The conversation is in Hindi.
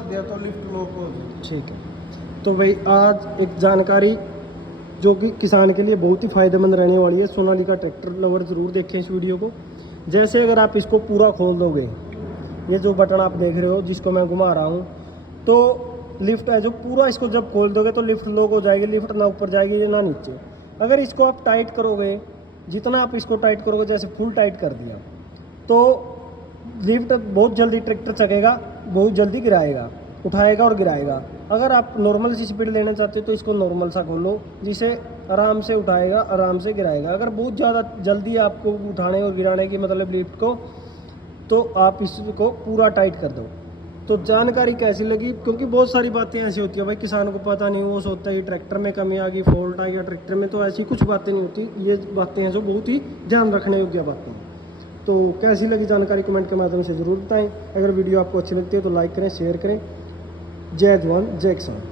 दिया तो लिफ्ट लॉक हो गई। ठीक है, तो भाई आज एक जानकारी जो कि किसान के लिए बहुत ही फ़ायदेमंद रहने वाली है। सोनालिका ट्रैक्टर लवर ज़रूर देखें इस वीडियो को। जैसे अगर आप इसको पूरा खोल दोगे, ये जो बटन आप देख रहे हो जिसको मैं घुमा रहा हूँ, तो लिफ्ट है जो पूरा इसको जब खोल दोगे तो लिफ्ट लॉक हो जाएगी, लिफ्ट ना ऊपर जाएगी ना नीचे। अगर इसको आप टाइट करोगे, जितना आप इसको टाइट करोगे, जैसे फुल टाइट कर दिया, तो लिफ्ट बहुत जल्दी ट्रैक्टर चकेगा, बहुत जल्दी गिराएगा, उठाएगा और गिराएगा। अगर आप नॉर्मल सी स्पीड लेना चाहते हो तो इसको नॉर्मल सा खोलो, जिसे आराम से उठाएगा, आराम से गिराएगा। अगर बहुत ज़्यादा जल्दी आपको उठाने और गिराने की मतलब लिफ्ट को, तो आप इसको पूरा टाइट कर दो। तो जानकारी कैसी लगी? क्योंकि बहुत सारी बातें ऐसी होती है भाई, किसान को पता नहीं, वो सोचता है कि ट्रैक्टर में कमी आ गई, फॉल्ट आ गया ट्रैक्टर में, तो ऐसी कुछ बातें नहीं होती। ये बातें हैं जो बहुत ही ध्यान रखने योग्य बातें हैं। तो कैसी लगी जानकारी कमेंट के माध्यम से ज़रूर बताएं। अगर वीडियो आपको अच्छी लगती है तो लाइक करें, शेयर करें। जय जवान जय किसान।